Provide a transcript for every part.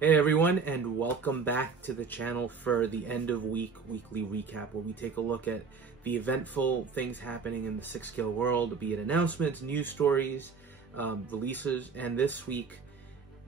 Hey everyone, and welcome back to the channel for the end of week weekly recap, where we take a look at the eventful things happening in the 6-scale world, be it announcements, news stories, releases. And this week,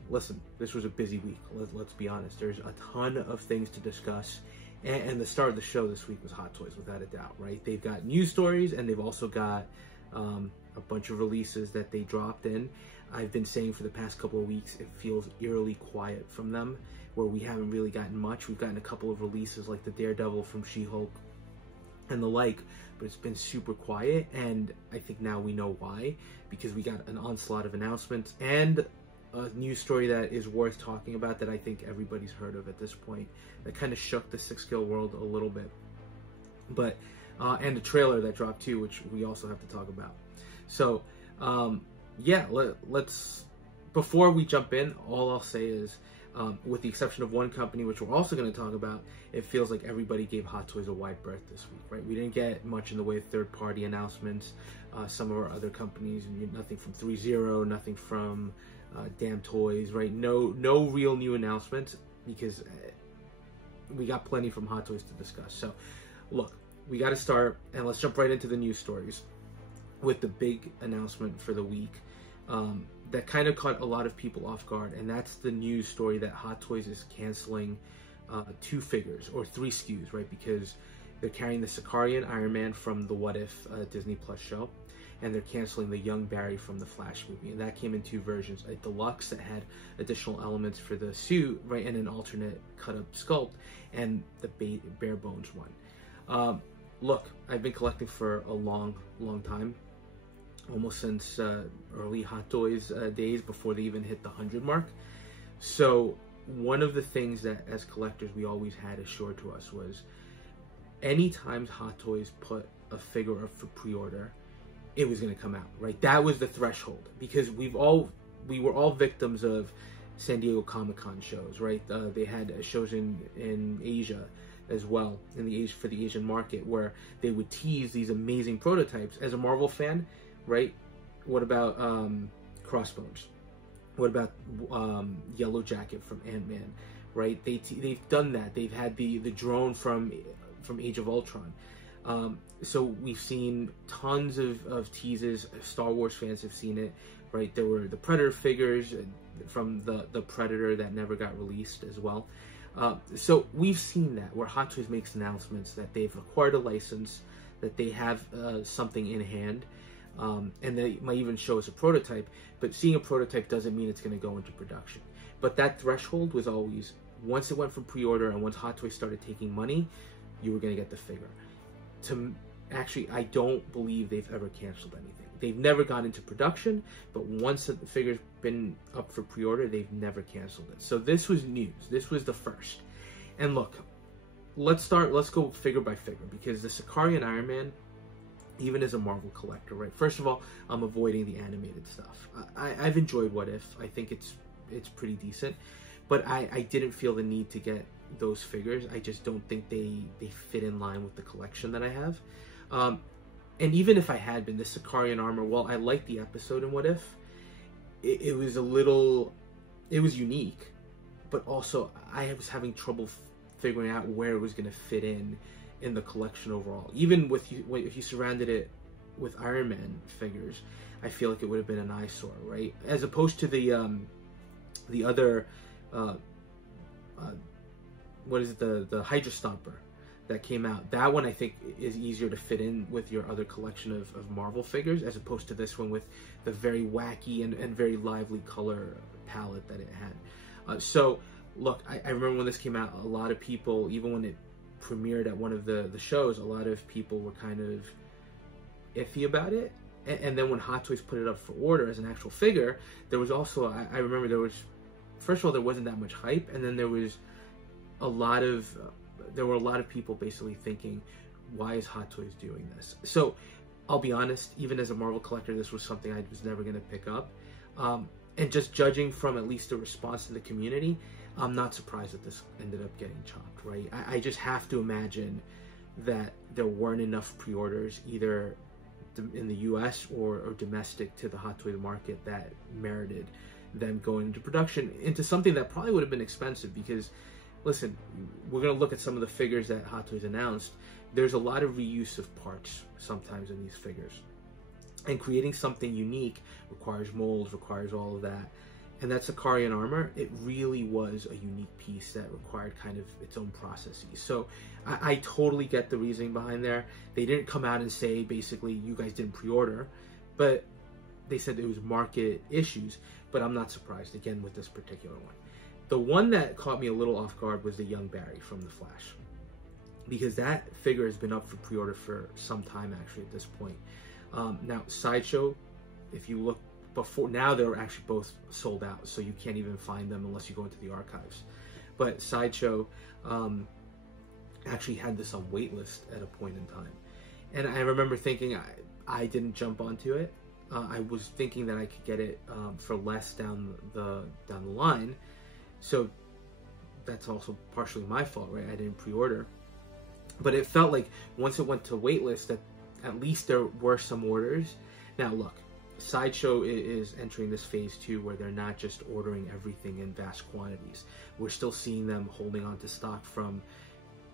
listen, this was a busy week. Let's be honest. There's a ton of things to discuss, and the star of the show this week was Hot Toys, without a doubt. Right? They've got news stories, and they've also got a bunch of releases that they dropped in. I've been saying for the past couple of weeks, it feels eerily quiet from them, where we haven't really gotten much. We've gotten a couple of releases like the Daredevil from She-Hulk and the like, but it's been super quiet, and I think now we know why, because we got an onslaught of announcements and a news story that is worth talking about that I think everybody's heard of at this point, that kind of shook the 6-scale world a little bit. But and the trailer that dropped too, which we also have to talk about. So yeah, let's, before we jump in, all I'll say is, with the exception of one company, which we're also going to talk about, it feels like everybody gave Hot Toys a wide berth this week, right? We didn't get much in the way of third-party announcements. Some of our other companies, nothing from 3-0, nothing from Damtoys, right? No real new announcements, because we got plenty from Hot Toys to discuss. So, look, we got to start, and let's jump right into the news stories with the big announcement for the week. That kind of caught a lot of people off guard, and that's the news story that Hot Toys is canceling 2 figures, or 3 SKUs, right? Because they're carrying the Saakarian Iron Man from the What If Disney Plus show, and they're canceling the Young Barry from the Flash movie. And that came in 2 versions: a deluxe that had additional elements for the suit, right, and an alternate cut-up sculpt, and the bare bones one. Look, I've been collecting for a long time, almost since early Hot Toys days, before they even hit the 100 mark. So one of the things that as collectors we always had assured to us was, anytime Hot Toys put a figure up for pre-order, it was going to come out, right? That was the threshold, because we were all victims of San Diego Comic-Con shows, right? They had shows in Asia as well, for the Asian market, where they would tease these amazing prototypes. As a Marvel fan, right? What about Crossbones? What about Yellow Jacket from Ant-Man? Right? They've done that. They've had the drone from Age of Ultron. So we've seen tons of teases. Star Wars fans have seen it, right? There were the Predator figures from the Predator that never got released as well. So we've seen that, where Hot Toys makes announcements that they've acquired a license, that they have something in hand, and they might even show us a prototype. But seeing a prototype doesn't mean it's going to go into production. But that threshold was always, once it went from pre-order and once Hot Toys started taking money, you were going to get the figure. Actually, I don't believe they've ever canceled anything. They've never gone into production, but once the figure's been up for pre-order, they've never canceled it. So this was news. This was the first. And look, let's go figure by figure, because the Saakarian Iron Man, even as a Marvel collector, right? First of all, I'm avoiding the animated stuff. I've enjoyed What If. I think it's pretty decent, but I didn't feel the need to get those figures. I just don't think they fit in line with the collection that I have. And even if I had been, the Saakarian armor, well, I liked the episode in What If. It was unique, but also I was having trouble figuring out where it was going to fit in the collection overall. Even if you surrounded it with Iron Man figures, I feel like it would have been an eyesore, right? As opposed to the other, what is it, the Hydra Stomper that came out. That one I think is easier to fit in with your other collection of Marvel figures, as opposed to this one with the very wacky and very lively color palette that it had. So look, I remember when this came out, a lot of people, even when it premiered at one of the shows, a lot of people were kind of iffy about it. And then when Hot Toys put it up for order as an actual figure, there was also, I remember there was, first of all, there wasn't that much hype, and then there were a lot of people basically thinking, why is Hot Toys doing this? So I'll be honest, even as a Marvel collector, this was something I was never going to pick up. And just judging from at least the response to the community, I'm not surprised that this ended up getting chopped, right? I just have to imagine that there weren't enough pre-orders, either in the US or domestic to the Hot Toys market, that merited them going into production, into something that probably would have been expensive. Because, listen, we're going to look at some of the figures that Hot Toys announced. There's a lot of reuse of parts sometimes in these figures. And creating something unique requires molds, requires all of that. And that Saakarian armor, it really was a unique piece that required kind of its own processes. So I totally get the reasoning behind there. They didn't come out and say, basically, you guys didn't pre-order, but they said it was market issues. But I'm not surprised, again, with this particular one. The one that caught me a little off guard was the young Barry from The Flash, because that figure has been up for pre-order for some time, actually, at this point. Now, Sideshow, if you look before, now they're actually both sold out, so you can't even find them unless you go into the archives. But Sideshow actually had this on waitlist at a point in time. And I remember thinking, I didn't jump onto it. I was thinking that I could get it for less down the line. So that's also partially my fault, right? I didn't pre-order. But it felt like once it went to waitlist, that at least there were some orders. Now look, Sideshow is entering this phase 2 where they're not just ordering everything in vast quantities. We're still seeing them holding on to stock from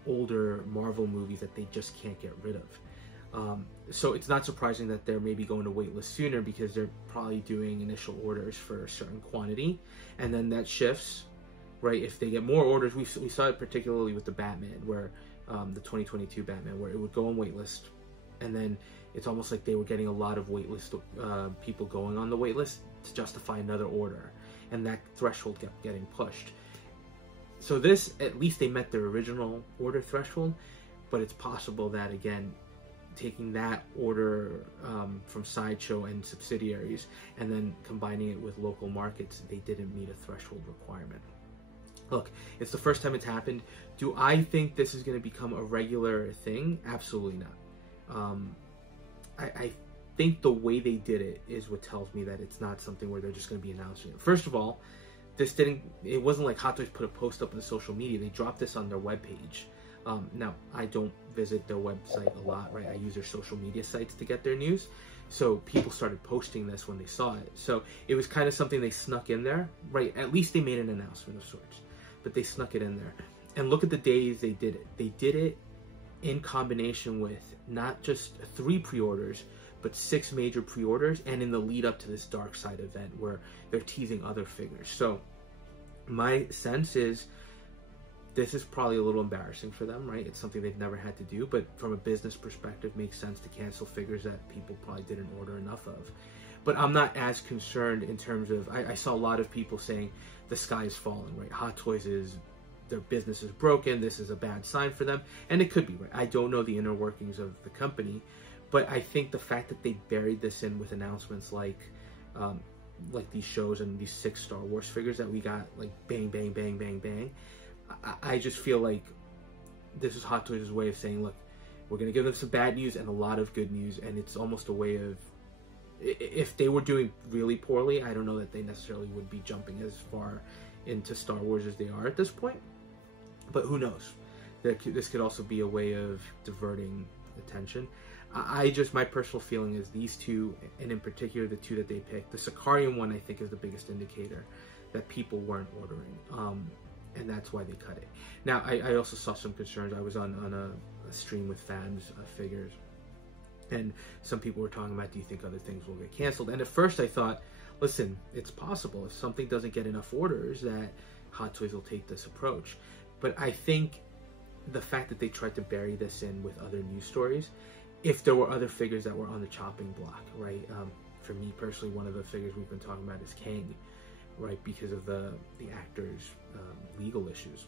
older Marvel movies that they just can't get rid of. So it's not surprising that they're maybe going to waitlist sooner, because they're probably doing initial orders for a certain quantity, and then that shifts, right? If they get more orders, we saw it particularly with the Batman, where the 2022 Batman, where it would go on waitlist, and then it's almost like they were getting a lot of waitlist people going on the waitlist to justify another order, and that threshold kept getting pushed. So this, at least they met their original order threshold, but it's possible that, again, taking that order from Sideshow and subsidiaries and then combining it with local markets, they didn't meet a threshold requirement. Look, it's the first time it's happened. Do I think this is going to become a regular thing? Absolutely not. I think the way they did it is what tells me that it's not something where they're just going to be announcing it. First of all, it wasn't like Hot Toys put a post up on the social media. They dropped this on their webpage. Now, I don't visit their website a lot, right? I use their social media sites to get their news. So people started posting this when they saw it. So it was kind of something they snuck in there, right? At least they made an announcement of sorts, but they snuck it in there. And look at the days they did it. They did it in combination with not just 3 pre-orders, but 6 major pre-orders, and in the lead up to this Dark Side event where they're teasing other figures. So my sense is this is probably a little embarrassing for them, right? It's something they've never had to do, but from a business perspective, makes sense to cancel figures that people probably didn't order enough of. But I'm not as concerned in terms of, I saw a lot of people saying the sky is falling, right? Hot Toys their business is broken, this is a bad sign for them, and it could be, right? I don't know the inner workings of the company, but I think the fact that they buried this in with announcements like these shows and these 6 Star Wars figures that we got, like bang, bang, bang, bang, bang, I just feel like this is Hot Toys' way of saying, look, we're going to give them some bad news and a lot of good news, and it's almost a way of, if they were doing really poorly, I don't know that they necessarily would be jumping as far into Star Wars as they are at this point. But who knows? This could also be a way of diverting attention. My personal feeling is these 2, and in particular the 2 that they picked, the Saakarian one I think is the biggest indicator that people weren't ordering. And that's why they cut it. Now, I also saw some concerns. I was on a stream with fans of figures, and some people were talking about, do you think other things will get canceled? And at first I thought, listen, it's possible. If something doesn't get enough orders, that Hot Toys will take this approach. But I think the fact that they tried to bury this in with other news stories, if there were other figures that were on the chopping block, right? For me personally, one of the figures we've been talking about is Kang, right? Because of the actor's legal issues.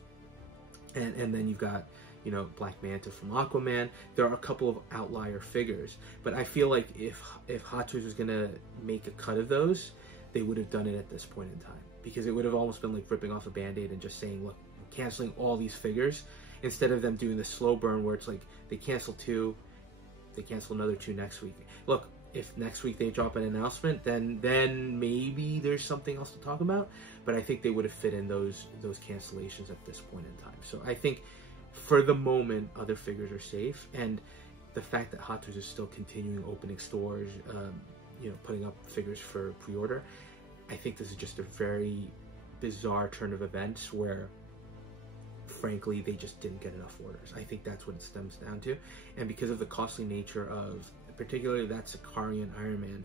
And then you've got, you know, Black Manta from Aquaman. There are a couple of outlier figures, but I feel like if Hot Toys was gonna make a cut of those, they would have done it at this point in time, because it would have almost been like ripping off a band-aid and just saying, look, I'm canceling all these figures, instead of them doing the slow burn where it's like they cancel 2, they cancel another 2 next week. Look, if next week they drop an announcement, then maybe there's something else to talk about. But I think they would have fit in those cancellations at this point in time. So I think for the moment, other figures are safe, and the fact that Hot Toys is still continuing opening stores, you know, putting up figures for pre-order, I think this is just a very bizarre turn of events where, frankly, they just didn't get enough orders. I think that's what it stems down to. And because of the costly nature of, particularly that Saakarian Iron Man,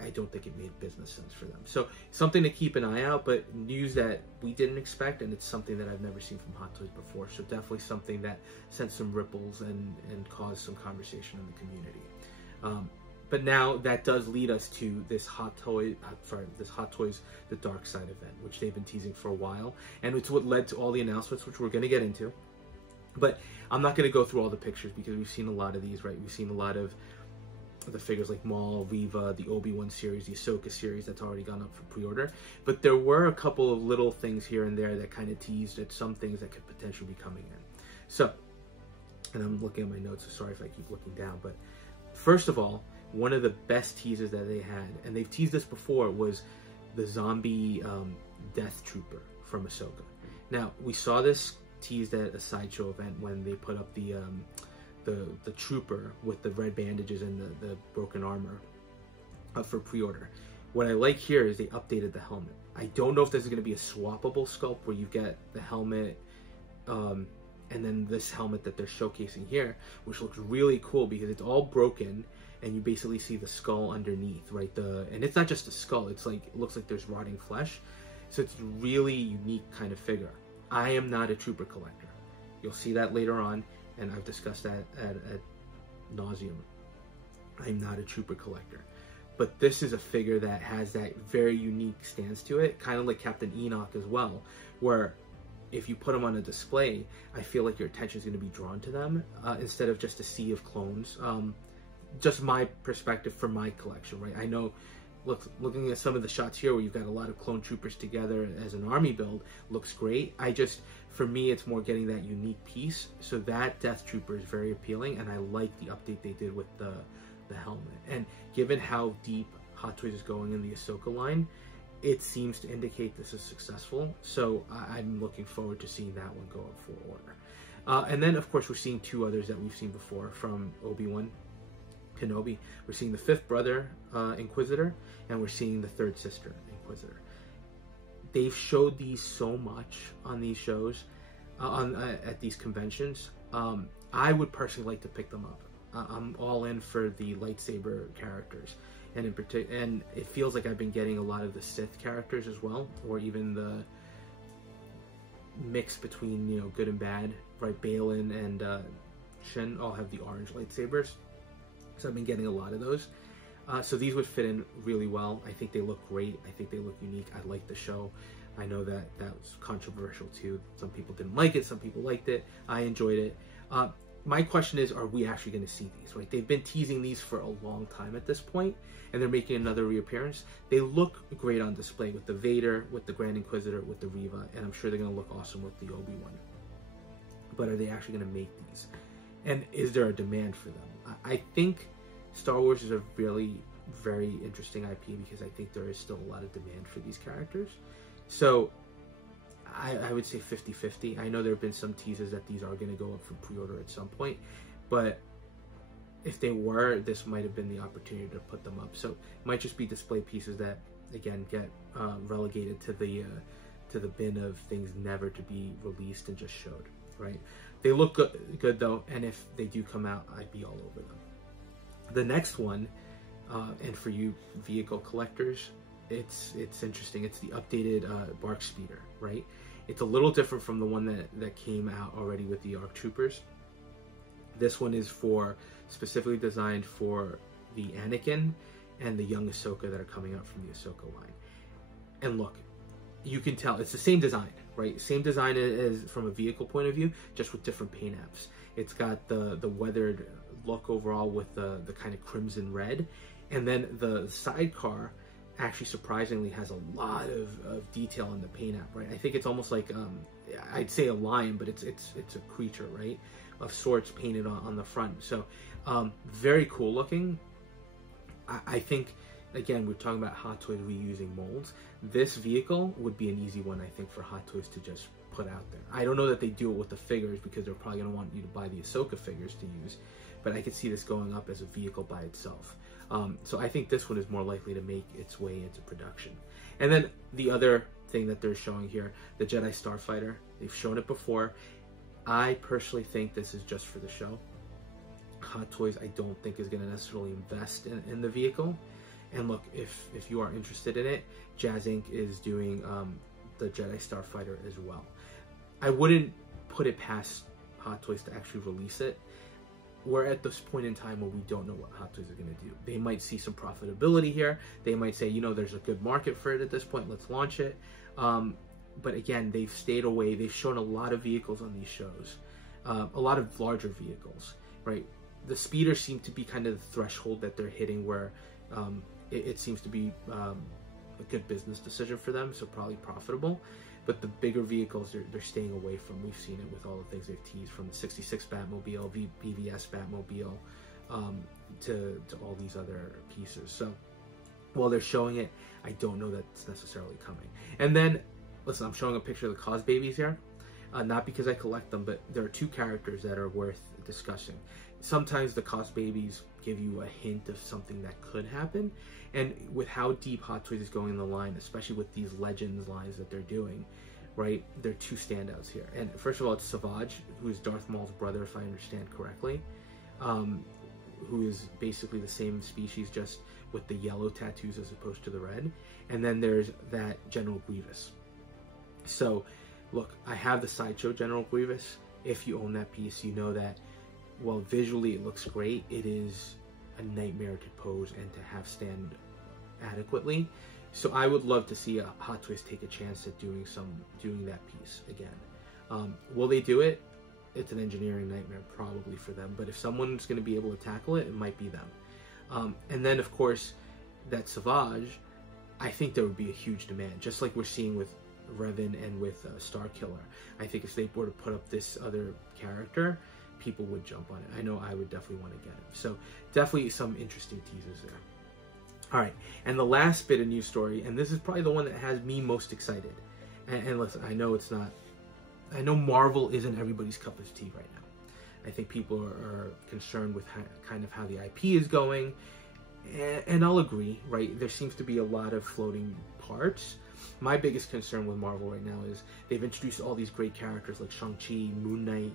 I don't think it made business sense for them. So something to keep an eye out, but news that we didn't expect, and it's something that I've never seen from Hot Toys before. So definitely something that sent some ripples and caused some conversation in the community. But now that does lead us to this Hot Toys The Dark Side event, which they've been teasing for a while, and it's what led to all the announcements, which we're going to get into. But I'm not going to go through all the pictures because we've seen a lot of these, right? We've seen a lot of the figures like Maul, Reva, the Obi-Wan series, the Ahsoka series that's already gone up for pre-order. But there were a couple of little things here and there that kind of teased at some things that could potentially be coming in. So, and I'm looking at my notes, so sorry if I keep looking down, but first of all, one of the best teasers that they had, and they've teased this before, was the zombie Death Trooper from Ahsoka. Now, we saw this teased at a sideshow event when they put up the trooper with the red bandages and the broken armor up for pre-order. What I like here is they updated the helmet. I don't know if this is going to be a swappable sculpt where you get the helmet and then this helmet that they're showcasing here, which looks really cool because it's all broken and you basically see the skull underneath, right? And it's not just a skull, it's like, it looks like there's rotting flesh. So it's a really unique kind of figure. I am not a trooper collector. You'll see that later on, and I've discussed that at nauseum. I'm not a trooper collector. But this is a figure that has that very unique stance to it, kind of like Captain Enoch as well, where if you put them on a display, I feel like your attention is going to be drawn to them instead of just a sea of clones. Just my perspective for my collection, right? I know, looking at some of the shots here where you've got a lot of clone troopers together as an army build, looks great. For me, it's more getting that unique piece. So that Death Trooper is very appealing, and I like the update they did with the helmet. And given how deep Hot Toys is going in the Ahsoka line, it seems to indicate this is successful. So I'm looking forward to seeing that one go up for order. And then, of course, we're seeing two others that we've seen before from Obi-Wan Kenobi. We're seeing the fifth brother Inquisitor, and we're seeing the third sister Inquisitor. They've showed these so much on these shows, at these conventions. I would personally like to pick them up. I'm all in for the lightsaber characters, and in particular, and it feels like I've been getting a lot of the Sith characters as well, or even the mix between, you know, good and bad, right? Balin and Shin all have the orange lightsabers. So I've been getting a lot of those. So these would fit in really well. I think they look great. I think they look unique. I like the show. I know that was controversial too. Some people didn't like it. Some people liked it. I enjoyed it. My question is, are we actually going to see these, right? They've been teasing these for a long time at this point, and they're making another reappearance. They look great on display with the Vader, with the Grand Inquisitor, with the Reva, and I'm sure they're going to look awesome with the Obi-Wan. But are they actually going to make these? And is there a demand for them? I think Star Wars is a really very interesting IP because I think there is still a lot of demand for these characters. So I would say 50-50. I know there have been some teases that these are going to go up for pre-order at some point, but if they were, this might have been the opportunity to put them up. So it might just be display pieces that, again, get relegated to the bin of things never to be released and just showed, right? They look good though, and if they do come out, I'd be all over them. The next one, and for you vehicle collectors, it's interesting. It's the updated Bark Speeder, right? It's a little different from the one that came out already with the ARC Troopers. This one is specifically designed for the Anakin and the young Ahsoka that are coming out from the Ahsoka line. And look, you can tell it's the same design, right? Same design as from a vehicle point of view, just with different paint apps. It's got the weathered look overall with the kind of crimson red, and then the sidecar actually surprisingly has a lot of detail in the paint app, right? I think it's almost like I'd say a lion, but it's a creature, right, of sorts painted on the front. So very cool looking. I think, again, we're talking about Hot Toys reusing molds. This vehicle would be an easy one, I think, for Hot Toys to just put out there. I don't know that they do it with the figures because they're probably going to want you to buy the Ahsoka figures to use, but I could see this going up as a vehicle by itself. So I think this one is more likely to make its way into production. And then the other thing that they're showing here, the Jedi Starfighter. They've shown it before. I personally think this is just for the show. Hot Toys, I don't think is going to necessarily invest in the vehicle. And look, if you are interested in it, Jazz Inc. is doing the Jedi Starfighter as well. I wouldn't put it past Hot Toys to actually release it. We're at this point in time where we don't know what Hot Toys are going to do. They might see some profitability here. They might say, you know, there's a good market for it at this point. Let's launch it. But again, they've stayed away. They've shown a lot of vehicles on these shows, a lot of larger vehicles, right? The speeders seem to be kind of the threshold that they're hitting where it seems to be a good business decision for them, so probably profitable. But the bigger vehicles, they're staying away from. We've seen it with all the things they've teased, from the 66 Batmobile, BVS Batmobile, to all these other pieces. So while they're showing it, I don't know that it's necessarily coming. And then, listen, I'm showing a picture of the Cos Babies here. Not because I collect them, but there are two characters that are worth discussing. Sometimes the Cos Babies give you a hint of something that could happen. And with how deep Hot Toys is going in the line, especially with these Legends lines that they're doing, right? There are two standouts here. And first of all, it's Savage, who is Darth Maul's brother, if I understand correctly, who is basically the same species, just with the yellow tattoos as opposed to the red. And then there's that General Grievous. So, look, I have the Sideshow General Grievous. If you own that piece, you know that, while visually it looks great, it is a nightmare to pose and to have stand adequately. So I would love to see a Hot Toys take a chance at doing that piece again. Will they do it? It's an engineering nightmare probably for them, but if someone's going to be able to tackle it, it might be them. And then of course that Savage, I think there would be a huge demand, just like we're seeing with Revan and with Starkiller. I think if they were to put up this other character, people would jump on it. I know I would definitely want to get him. So definitely some interesting teasers there. All right, and the last bit of news story, and this is probably the one that has me most excited. And listen, I know it's not, I know Marvel isn't everybody's cup of tea right now. I think people are concerned with kind of how the IP is going, and I'll agree, right? There seems to be a lot of floating parts. My biggest concern with Marvel right now is they've introduced all these great characters like Shang-Chi, Moon Knight,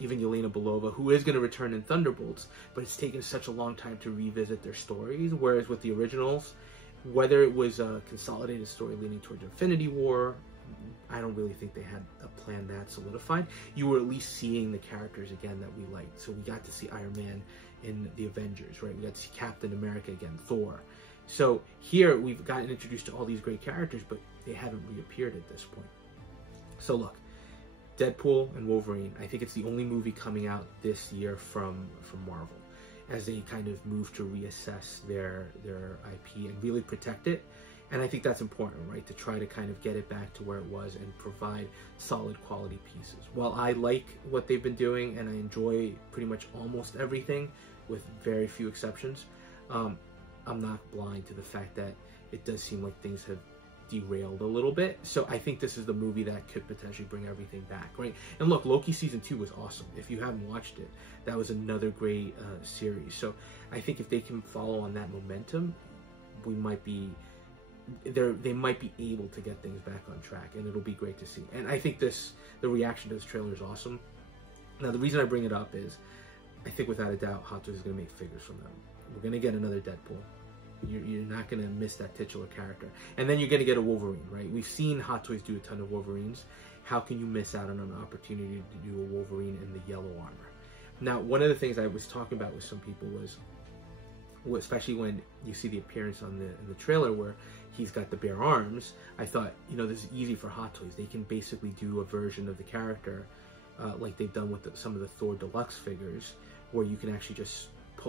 even Yelena Belova, who is going to return in Thunderbolts, but it's taken such a long time to revisit their stories, whereas with the originals, whether it was a consolidated story leading towards Infinity War, I don't really think they had a plan that solidified. You were at least seeing the characters again that we liked. So we got to see Iron Man in the Avengers, right? We got to see Captain America again, Thor. So here we've gotten introduced to all these great characters, but they haven't reappeared at this point. So look, Deadpool and Wolverine, I think it's the only movie coming out this year from Marvel, as they kind of move to reassess their IP and really protect it. And I think that's important, right? To try to kind of get it back to where it was and provide solid quality pieces. While I like what they've been doing and I enjoy pretty much almost everything, with very few exceptions, I'm not blind to the fact that it does seem like things have derailed a little bit. So I think this is the movie that could potentially bring everything back, right? And look, Loki season 2 was awesome. If you haven't watched it, that was another great series. So I think if they can follow on that momentum, we might be they might be able to get things back on track, and it'll be great to see. And I think the reaction to this trailer is awesome. Now the reason I bring it up is I think without a doubt Hot Toys is going to make figures from them. We're going to get another Deadpool. You're not going to miss that titular character. And then you're going to get a Wolverine, right? We've seen Hot Toys do a ton of Wolverines. How can you miss out on an opportunity to do a Wolverine in the yellow armor? Now, one of the things I was talking about with some people was, especially when you see the appearance in the trailer where he's got the bare arms, I thought, you know, this is easy for Hot Toys. They can basically do a version of the character like they've done with some of the Thor Deluxe figures, where you can actually just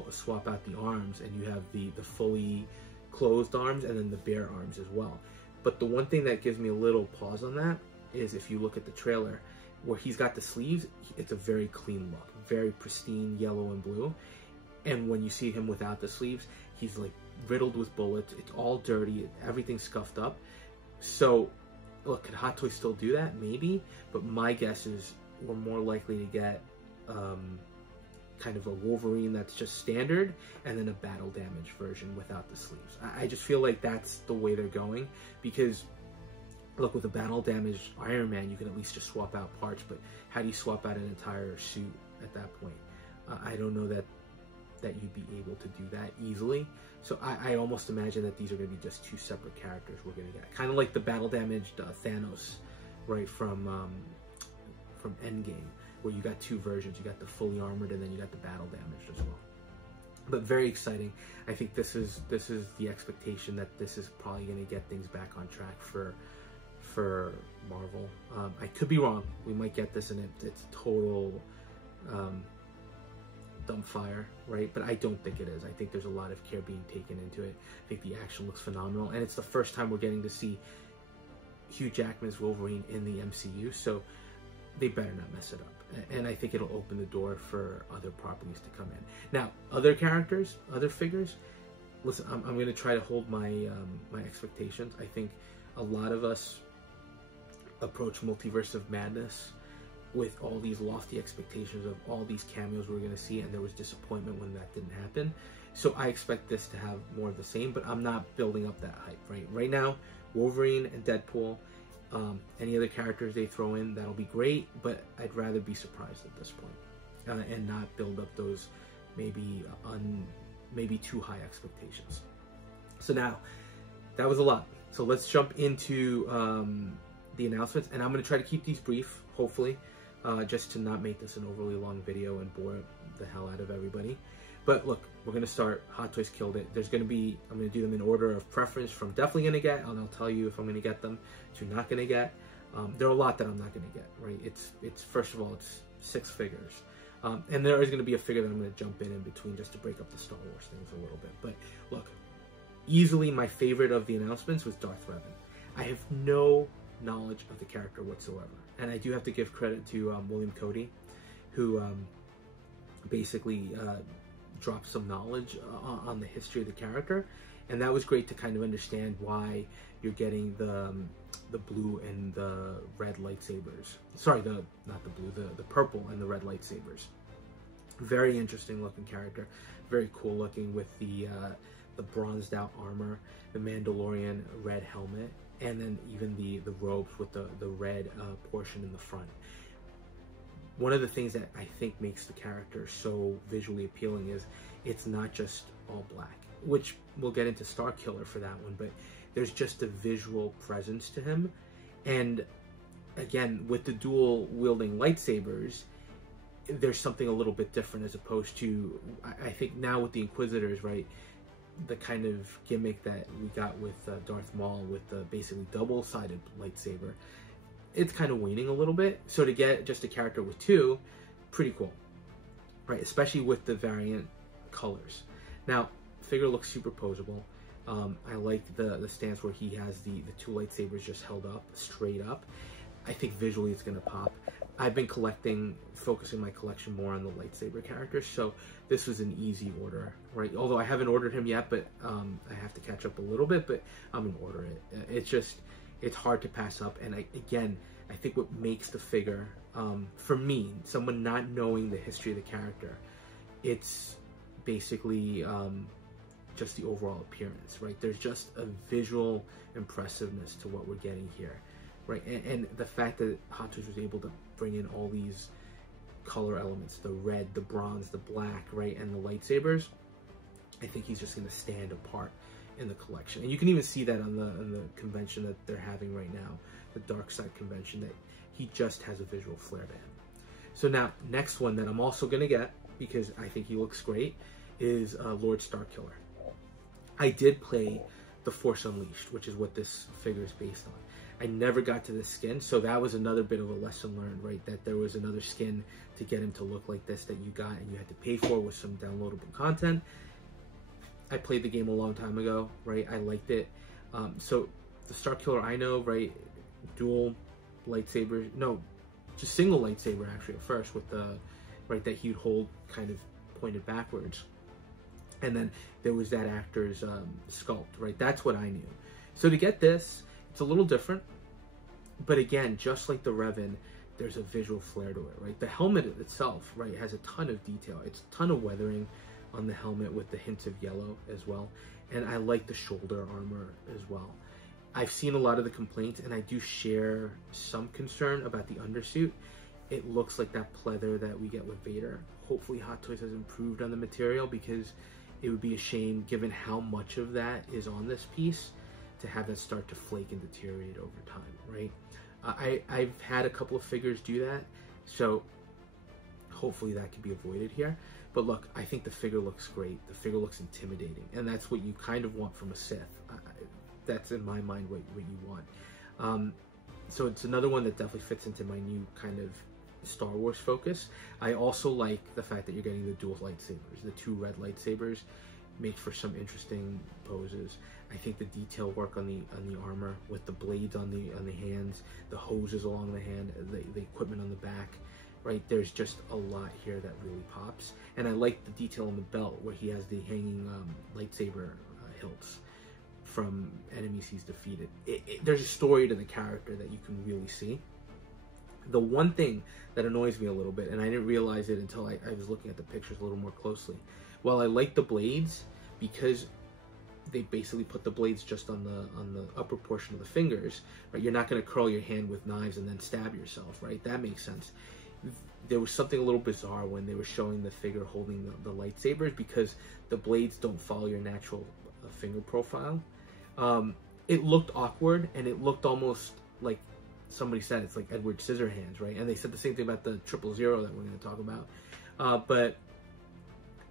swap out the arms and you have the fully closed arms and then the bare arms as well. But the one thing that gives me a little pause on that is if you look at the trailer where he's got the sleeves, it's a very clean look, very pristine yellow and blue. And when you see him without the sleeves, he's like riddled with bullets. It's all dirty, everything's scuffed up. So look, could Hot Toys still do that? Maybe, but my guess is we're more likely to get kind of a Wolverine that's just standard, and then a battle damage version without the sleeves. I just feel like that's the way they're going, because look, with a battle damaged Iron Man, you can at least just swap out parts, but how do you swap out an entire suit at that point? I don't know that you'd be able to do that easily. So I almost imagine that these are going to be just two separate characters we're going to get. Kind of like the battle damaged Thanos, right, from Endgame, where you got two versions. You got the fully armored, and then you got the battle damaged as well. But very exciting. I think this is the expectation that this is probably going to get things back on track for Marvel. I could be wrong. We might get this and it's total dumbfire, right? But I don't think it is. I think there's a lot of care being taken into it. I think the action looks phenomenal, and it's the first time we're getting to see Hugh Jackman's Wolverine in the MCU, so they better not mess it up. And I think it'll open the door for other properties to come in. Now, other characters, other figures, listen, I'm going to try to hold my my expectations. I think a lot of us approach Multiverse of Madness with all these lofty expectations of all these cameos we're going to see, and there was disappointment when that didn't happen. So I expect this to have more of the same, but I'm not building up that hype, right? Right now, Wolverine and Deadpool, any other characters they throw in, that'll be great, but I'd rather be surprised at this point and not build up those maybe too high expectations. So now, that was a lot. So let's jump into the announcements, and I'm going to try to keep these brief, hopefully, just to not make this an overly long video and bore the hell out of everybody. But look, we're going to start. Hot Toys killed it. There's going to be, I'm going to do them in order of preference from definitely going to get, and I'll tell you if I'm going to get them, to not going to get. There are a lot that I'm not going to get, right? It's first of all, it's 6 figures. And there is going to be a figure that I'm going to jump in between just to break up the Star Wars things a little bit. But look, easily my favorite of the announcements was Darth Revan. I have no knowledge of the character whatsoever, and I do have to give credit to William Cody, who basically dropped some knowledge on the history of the character, and that was great to kind of understand why you're getting the blue and the red lightsabers. Sorry, not the blue, the purple and the red lightsabers. Very interesting looking character, very cool looking with the bronzed out armor, the Mandalorian red helmet, and then even the robes with the red portion in the front. One of the things that I think makes the character so visually appealing is it's not just all black, which we'll get into Starkiller for that one, but there's just a visual presence to him. And again, with the dual wielding lightsabers, there's something a little bit different as opposed to, I think now with the Inquisitors, right, the kind of gimmick that we got with Darth Maul with the basically double-sided lightsaber, it's kind of waning a little bit. So to get just a character with 2, pretty cool, right? Especially with the variant colors. Now, figure looks superposable. I like the stance where he has the 2 lightsabers just held up, straight up. I think visually it's going to pop. I've been focusing my collection more on the lightsaber characters, so this was an easy order, right? Although I haven't ordered him yet, but I have to catch up a little bit, but I'm going to order it. It's hard to pass up, and I think what makes the figure, for me, someone not knowing the history of the character, it's basically just the overall appearance, right? There's just a visual impressiveness to what we're getting here, right? And the fact that Hot Toys was able to bring in all these color elements, the red, the bronze, the black, right, and the lightsabers, I think he's just going to stand apart in the collection. And you can even see that on the convention that they're having right now, the Dark Side convention, that he just has a visual flair to him. So now, next one that I'm also going to get, because I think he looks great, is Lord Starkiller. I did play The Force Unleashed, which is what this figure is based on. I never got to this skin, so that was another bit of a lesson learned, right? That there was another skin to get him to look like this that you got and you had to pay for with some downloadable content. I played the game a long time ago, right? I liked it. So the Starkiller I know, right? Dual lightsaber, no, just single lightsaber actually at first with the, right, that he'd hold kind of pointed backwards. And then there was that actor's sculpt, right? That's what I knew. So to get this, it's a little different. But again, just like the Revan, there's a visual flair to it, right? The helmet itself, right, has a ton of detail. It's a ton of weathering on the helmet with the hints of yellow as well. And I like the shoulder armor as well. I've seen a lot of the complaints, and I do share some concern about the undersuit. It looks like that pleather that we get with Vader. Hopefully Hot Toys has improved on the material, because it would be a shame, given how much of that is on this piece, to have that start to flake and deteriorate over time, right? I've had a couple of figures do that, so hopefully that can be avoided here. But look, I think the figure looks great. The figure looks intimidating, and that's what you kind of want from a Sith. That's in my mind what you want. So it's another one that definitely fits into my new kind of Star Wars focus. I also like the fact that you're getting the dual lightsabers. The two red lightsabers make for some interesting poses. I think the detail work on the armor, with the blades on the hands, the hoses along the hand, the equipment on the back, right? There's just a lot here that really pops. And I like the detail on the belt, where he has the hanging lightsaber hilts from enemies he's defeated. There's a story to the character that you can really see. The one thing that annoys me a little bit, and I didn't realize it until I was looking at the pictures a little more closely, while I like the blades, because they basically put the blades just on the upper portion of the fingers, right? You're not going to curl your hand with knives and then stab yourself, right? That makes sense. There was something a little bizarre when they were showing the figure holding the lightsabers, because the blades don't follow your natural finger profile. It looked awkward, and it looked almost like, somebody said it's like Edward Scissorhands, right? And they said the same thing about the 000 that we're going to talk about. But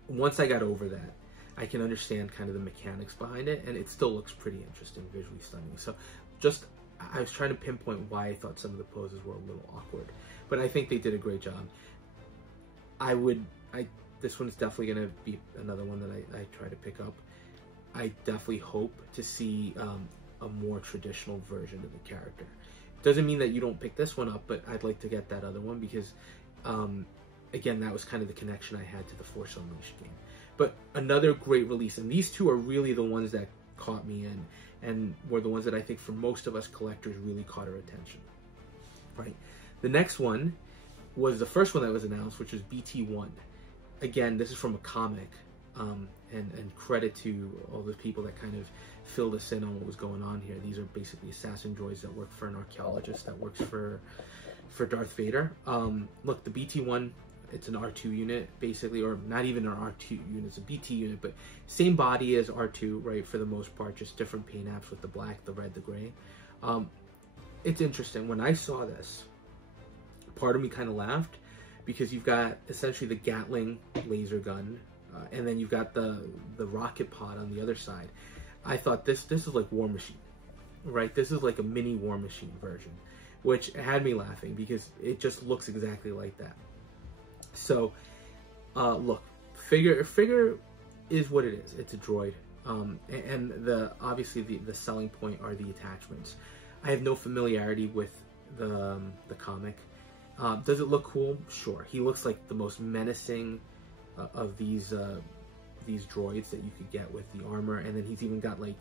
once I got over that, I can understand kind of the mechanics behind it, and it still looks pretty interesting, visually stunning. So I was trying to pinpoint why I thought some of the poses were a little awkward, but I think they did a great job. This one's definitely going to be another one that I try to pick up. I definitely hope to see a more traditional version of the character. Doesn't mean that you don't pick this one up, but I'd like to get that other one, because again, that was kind of the connection I had to the Force Unleashed game. But another great release, and these two are really the ones that caught me in, and were the ones that I think for most of us collectors really caught our attention, right? The next one was the first one that was announced, which was BT1. Again, this is from a comic, and credit to all the people that kind of filled us in on what was going on here. These are basically assassin droids that work for an archaeologist that works for Darth Vader. Look, the BT1, it's an R2 unit, basically, or not even an R2 unit, it's a BT unit, but same body as R2, right, for the most part, just different paint apps with the black, the red, the gray. It's interesting. When I saw this, part of me kind of laughed, because you've got essentially the Gatling laser gun, and then you've got the rocket pod on the other side. I thought this is like War Machine, right? This is like a mini War Machine version, which had me laughing, because it just looks exactly like that. So, look, figure is what it is. It's a droid, and obviously the selling point are the attachments. I have no familiarity with the comic. Does it look cool? Sure. He looks like the most menacing of these droids that you could get with the armor, and then he's even got like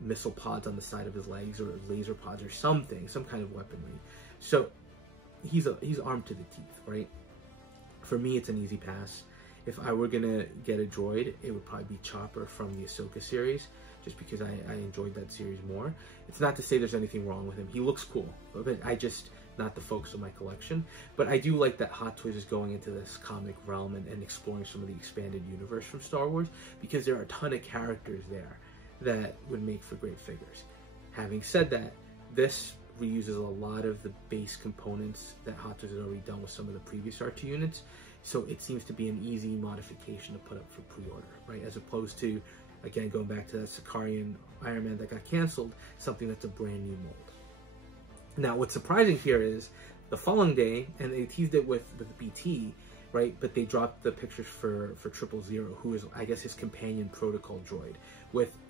missile pods on the side of his legs, or laser pods, or something, some kind of weaponry. So he's armed to the teeth, right? For me, it's an easy pass. If I were gonna get a droid, it would probably be Chopper from the Ahsoka series, just because I enjoyed that series more. It's not to say there's anything wrong with him. He looks cool, but not the focus of my collection. But I do like that Hot Toys is going into this comic realm and exploring some of the expanded universe from Star Wars, because there are a ton of characters there that would make for great figures. Having said that, this reuses a lot of the base components that Hot Toys has already done with some of the previous R2 units, so it seems to be an easy modification to put up for pre-order, right? As opposed to, again, going back to that Saakarian Iron Man that got canceled, something that's a brand new mold. Now, what's surprising here is the following day, and they teased it with the BT, right? But they dropped the pictures for 000, who is, I guess, his companion protocol droid.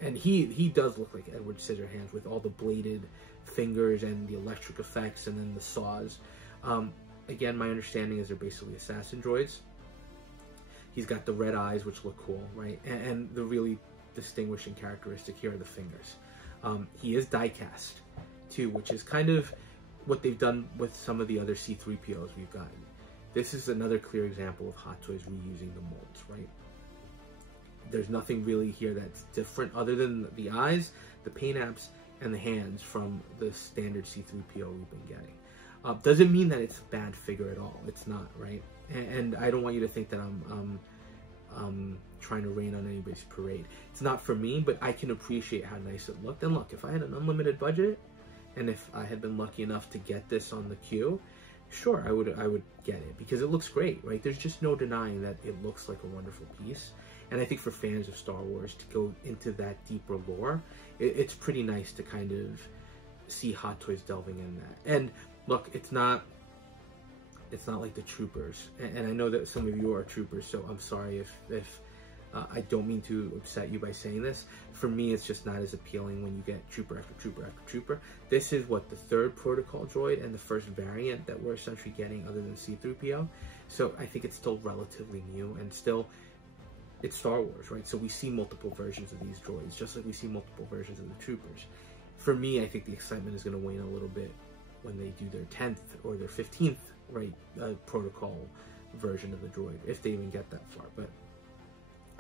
And he does look like Edward Scissorhands, with all the bladed fingers and the electric effects, and then the saws. Again, my understanding is they're basically assassin droids. He's got the red eyes, which look cool, right? And the really distinguishing characteristic here are the fingers. He is die-cast too, which is kind of what they've done with some of the other C-3POs we've gotten. This is another clear example of Hot Toys reusing the molds, right? There's nothing really here that's different other than the eyes, the paint apps, and the hands from the standard C-3PO we've been getting. Doesn't mean that it's a bad figure at all. It's not, right? And I don't want you to think that I'm trying to rain on anybody's parade. It's not for me, but I can appreciate how nice it looked. And look, if I had an unlimited budget, and if I had been lucky enough to get this on the queue, sure, I would get it because it looks great, right? There's just no denying that it looks like a wonderful piece. And I think for fans of Star Wars to go into that deeper lore, it's pretty nice to kind of see Hot Toys delving in that. And look, it's not like the Troopers, and I know that some of you are Troopers, so I'm sorry if I don't mean to upset you by saying this. For me, it's just not as appealing when you get Trooper after Trooper after Trooper. This is what, the third protocol droid and the first variant that we're essentially getting other than C-3PO. So I think it's still relatively new, and still, it's Star Wars, right? So we see multiple versions of these droids, just like we see multiple versions of the Troopers. For me, I think the excitement is going to wane a little bit when they do their 10th or their 15th, right, protocol version of the droid, if they even get that far. But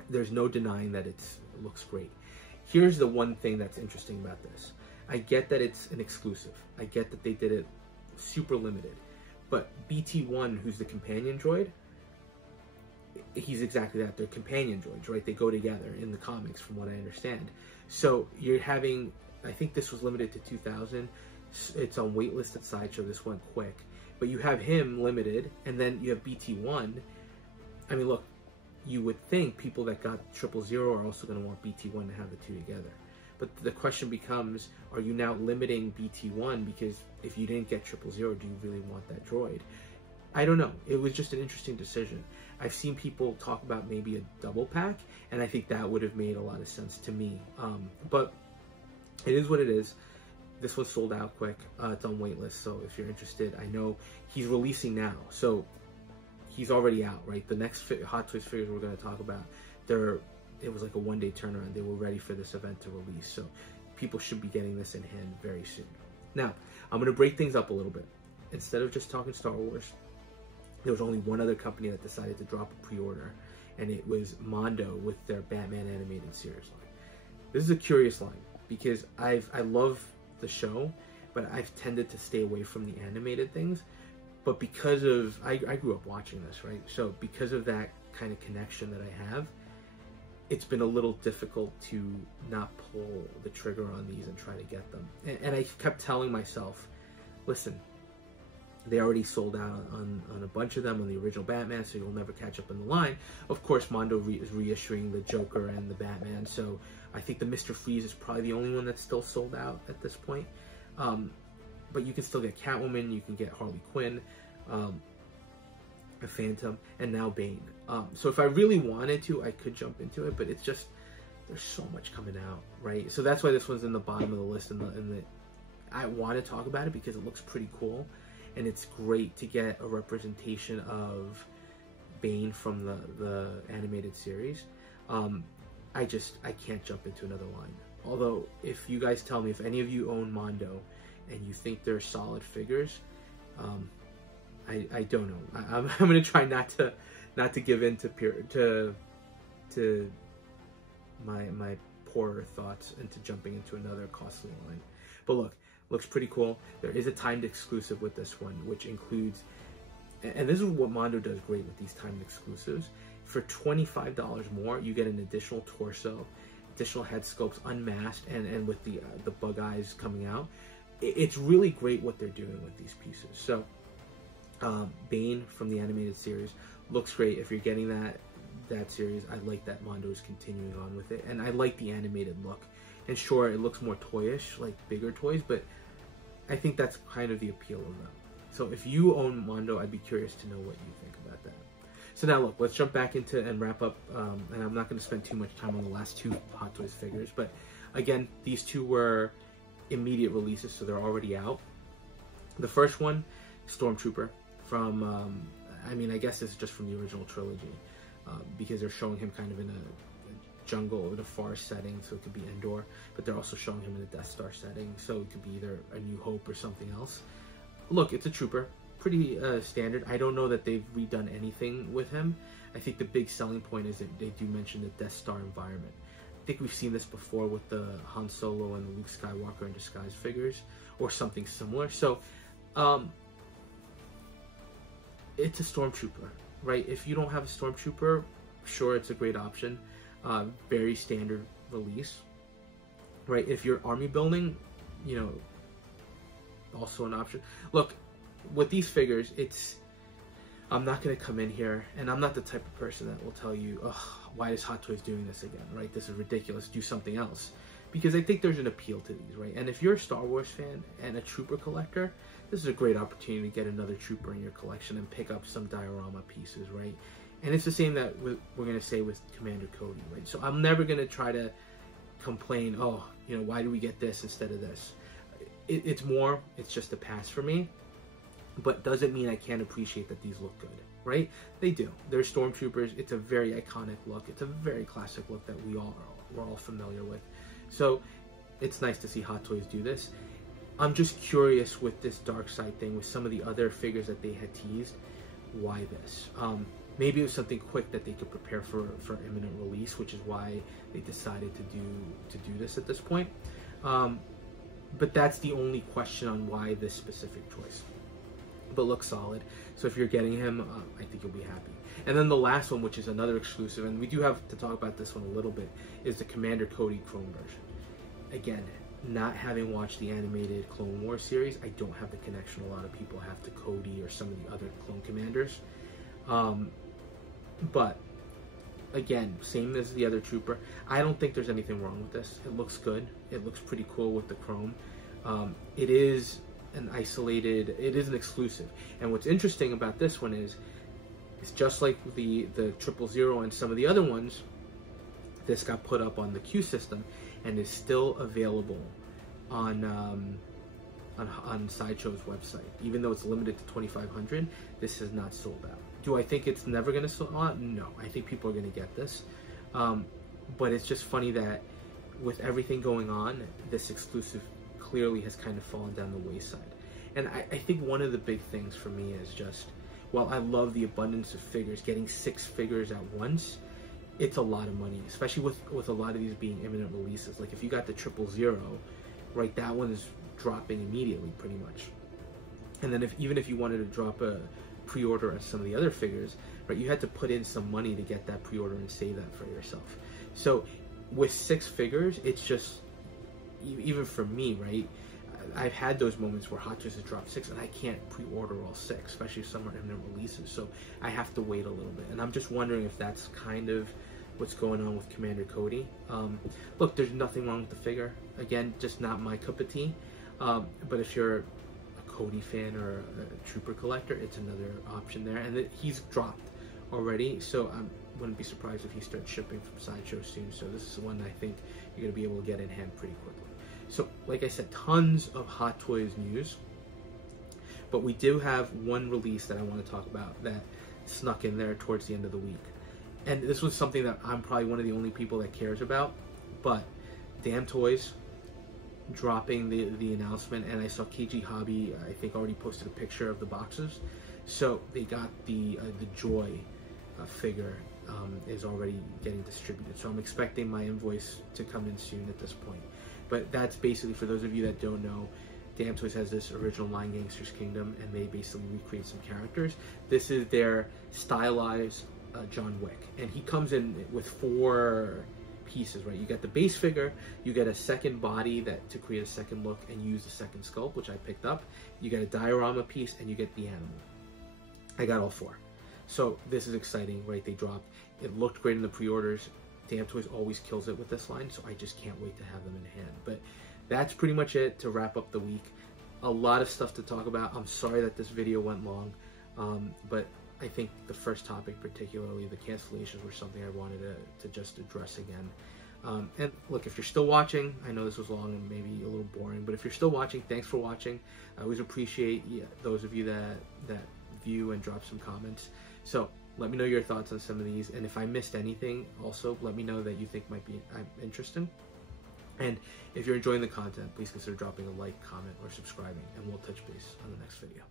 there's no denying that it looks great. Here's the one thing that's interesting about this. I get that it's an exclusive. I get that they did it super limited. But BT-1, who's the companion droid, he's exactly that. They're companion droids, right? They go together in the comics, from what I understand. So you're having, I think this was limited to 2,000. It's on waitlist at Sideshow. This went quick. But you have him limited, and then you have BT-1. I mean, look, you would think people that got 000 are also going to want BT-1 to have the two together. But the question becomes, are you now limiting BT-1 because if you didn't get 000, do you really want that droid? I don't know. It was just an interesting decision. I've seen people talk about maybe a double pack, and I think that would have made a lot of sense to me. But it is what it is. This one sold out quick. It's on waitlist, so if you're interested, I know he's releasing now, so he's already out, right? The next Hot Toys figures we're going to talk about, it was like a one-day turnaround. They were ready for this event to release, so people should be getting this in hand very soon. Now, I'm going to break things up a little bit. Instead of just talking Star Wars, there was only one other company that decided to drop a pre-order, and it was Mondo with their Batman animated series line. This is a curious line because I love the show, but I've tended to stay away from the animated things. But because of, I grew up watching this, right? So because of that kind of connection that I have, it's been a little difficult to not pull the trigger on these and try to get them. And I kept telling myself, listen, they already sold out on a bunch of them on the original Batman, so you'll never catch up in the line. Of course, Mondo is reissuing the Joker and the Batman, so I think the Mr. Freeze is probably the only one that's still sold out at this point. But you can still get Catwoman, you can get Harley Quinn, a Phantom, and now Bane. So if I really wanted to, I could jump into it, but it's just, there's so much coming out, right? So that's why this one's in the bottom of the list, I want to talk about it because it looks pretty cool, and it's great to get a representation of Bane from the animated series. I can't jump into another line. Although, if you guys tell me, if any of you own Mondo and you think they're solid figures, I don't know. I'm gonna try not to give in to my poorer thoughts into jumping into another costly line. But look, looks pretty cool. There is a timed exclusive with this one, which includes, and this is what Mondo does great with these timed exclusives. For $25 more, you get an additional torso, additional head sculpts, unmasked, and with the bug eyes coming out. It's really great what they're doing with these pieces. So, Bane from the animated series looks great. If you're getting that series, I like that Mondo is continuing on with it, and I like the animated look. And sure, it looks more toyish, like bigger toys, but I think that's kind of the appeal of them. So if you own Mondo, I'd be curious to know what you think about that. So now look, let's jump back into and wrap up, and I'm not going to spend too much time on the last two Hot Toys figures, but again, these two were immediate releases, so they're already out. The first one, Stormtrooper, from, I mean, I guess it's just from the original trilogy, because they're showing him kind of in a jungle, in a forest setting, so it could be Endor, but they're also showing him in a Death Star setting, so it could be either A New Hope or something else. look, it's a trooper, pretty standard. I don't know that they've redone anything with him. I think the big selling point is that they do mention the Death Star environment. I think we've seen this before with the Han Solo and the Luke Skywalker in disguise figures, or something similar. So, it's a stormtrooper, right? If you don't have a stormtrooper, sure, it's a great option. Very standard release, right? If you're army building, you know, also an option. Look, with these figures, I'm not going to come in here, and I'm not the type of person that will tell you, oh, why is Hot Toys doing this again, right? This is ridiculous, do something else. Because I think there's an appeal to these, right? And if you're a Star Wars fan and a trooper collector, this is a great opportunity to get another trooper in your collection and pick up some diorama pieces, right? And it's the same that we're going to say with Commander Cody, right? So I'm never going to try to complain, oh, you know, why do we get this instead of this? It's just a pass for me. But doesn't mean I can't appreciate that these look good, right? They do. They're stormtroopers. It's a very iconic look. It's a very classic look that we're all familiar with. So it's nice to see Hot Toys do this. I'm just curious with this dark side thing, with some of the other figures that they had teased, why this? Maybe it was something quick that they could prepare for imminent release, which is why they decided to do this at this point. But that's the only question on why this specific choice. But looks solid. So if you're getting him, I think you'll be happy. And then the last one, which is another exclusive, and we do have to talk about this one a little bit, is the Commander Cody Chrome version. Again, not having watched the animated Clone Wars series, I don't have the connection a lot of people have to Cody or some of the other clone commanders. But again, same as the other trooper. I don't think there's anything wrong with this. It looks good. It looks pretty cool with the chrome. It is an exclusive. And what's interesting about this one is, it's just like the 000 and some of the other ones, this got put up on the queue system and is still available on Sideshow's website. Even though it's limited to 2,500, this is not sold out. Do I think it's never going to sell out? No, I think people are going to get this. But it's just funny that with everything going on, this exclusive clearly has kind of fallen down the wayside. And I think one of the big things for me is just, while I love the abundance of figures, getting 6 figures at once, it's a lot of money, especially with a lot of these being imminent releases. Like if you got the 000, right, that one is dropping immediately pretty much. And then even if you wanted to drop a pre-order of some of the other figures, right, you had to put in some money to get that pre-order and save that for yourself. So with 6 figures, it's just, even for me, right, I've had those moments where Hot Toys has dropped 6 and I can't pre-order all 6, especially if some are imminent releases, so I have to wait a little bit. And I'm just wondering if that's kind of what's going on with Commander Cody. Look, there's nothing wrong with the figure. Again, just not my cup of tea. But if you're a Cody fan or a Trooper collector, it's another option there. And he's dropped already, so I wouldn't be surprised if he starts shipping from Sideshow soon. So this is one I think you're going to be able to get in hand pretty quickly. So, like I said, tons of Hot Toys news. But we do have one release that I want to talk about that snuck in there towards the end of the week. And this was something that I'm probably one of the only people that cares about. But Damtoys dropping the announcement, and I saw KG Hobby, I think, already posted a picture of the boxes. So they got the Joy figure is already getting distributed. So I'm expecting my invoice to come in soon at this point. But that's basically, for those of you that don't know, Damtoys has this original line Gangsters Kingdom, and they basically recreate some characters. This is their stylized John Wick, and he comes in with 4 pieces, right? You get the base figure, you get a second body to create a second look and use the second sculpt, which I picked up. You get a diorama piece, and you get the animal. I got all 4. So this is exciting, right? They dropped. It looked great in the pre-orders. Damtoys always kills it with this line, so I just can't wait to have them in hand. But that's pretty much it to wrap up the week. A lot of stuff to talk about. I'm sorry that this video went long, but I think the first topic, particularly the cancellations, were something I wanted to just address again. And look, if you're still watching, I know this was long and maybe a little boring, but if you're still watching, thanks for watching. I always appreciate those of you that view and drop some comments. So let me know your thoughts on some of these, and if I missed anything, also let me know that you think might be interesting. And if you're enjoying the content, please consider dropping a like, comment, or subscribing, and we'll touch base on the next video.